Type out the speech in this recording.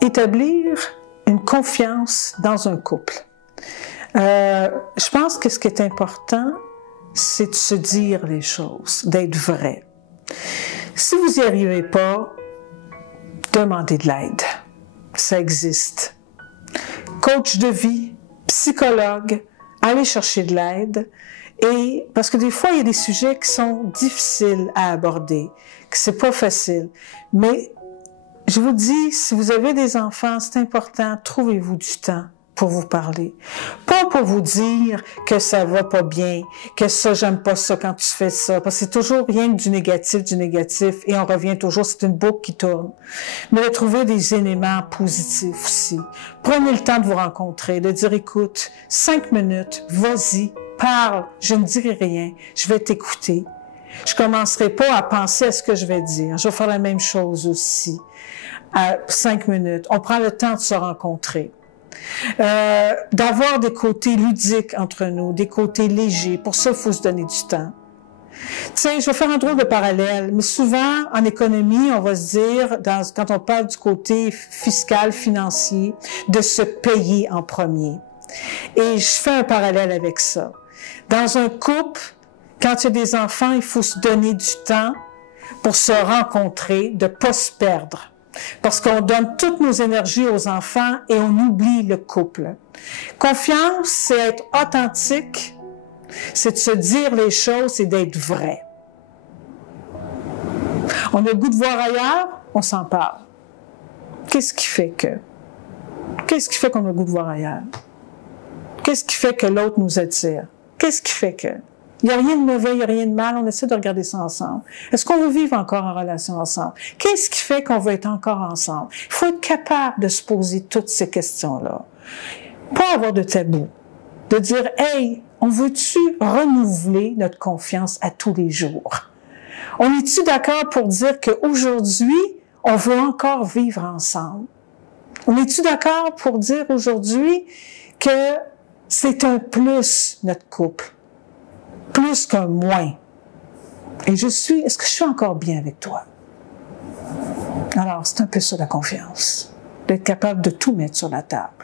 établir une confiance dans un couple? Je pense que ce qui est important, c'est de se dire les choses, d'être vrai. Si vous n'y arrivez pas, demandez de l'aide. Ça existe. Coach de vie, psychologue, allez chercher de l'aide. Et parce que des fois, il y a des sujets qui sont difficiles à aborder, que c'est pas facile. Mais je vous dis, si vous avez des enfants, c'est important, trouvez-vous du temps pour vous parler. Pas pour vous dire que ça va pas bien, que ça, j'aime pas ça quand tu fais ça, parce que c'est toujours rien que du négatif, et on revient toujours, c'est une boucle qui tourne. Mais de trouver des éléments positifs aussi. Prenez le temps de vous rencontrer, de dire, écoute, 5 minutes, vas-y, parle, je ne dirai rien, je vais t'écouter. Je commencerai pas à penser à ce que je vais dire. Je vais faire la même chose aussi. À 5 minutes, on prend le temps de se rencontrer. D'avoir des côtés ludiques entre nous, des côtés légers. Pour ça, il faut se donner du temps. Tiens, je vais faire un drôle de parallèle, mais souvent, en économie, on va se dire, quand on parle du côté fiscal, financier, de se payer en premier. Et je fais un parallèle avec ça. Dans un couple, quand il y a des enfants, il faut se donner du temps pour se rencontrer, de ne pas se perdre. Parce qu'on donne toutes nos énergies aux enfants et on oublie le couple. Confiance, c'est être authentique, c'est de se dire les choses et d'être vrai. On a le goût de voir ailleurs, on s'en parle. Qu'est-ce qui fait qu'on a le goût de voir ailleurs? Qu'est-ce qui fait que l'autre nous attire? Qu'est-ce qui fait que... Il n'y a rien de mauvais, il n'y a rien de mal, on essaie de regarder ça ensemble. Est-ce qu'on veut vivre encore en relation ensemble? Qu'est-ce qui fait qu'on veut être encore ensemble? Il faut être capable de se poser toutes ces questions-là. Pas avoir de tabou. De dire, hey, on veut-tu renouveler notre confiance à tous les jours? On est-tu d'accord pour dire qu'aujourd'hui, on veut encore vivre ensemble? On est-tu d'accord pour dire aujourd'hui que c'est un plus, notre couple? Plus qu'un moins. Et est-ce que je suis encore bien avec toi? Alors, c'est un peu ça la confiance. D'être capable de tout mettre sur la table.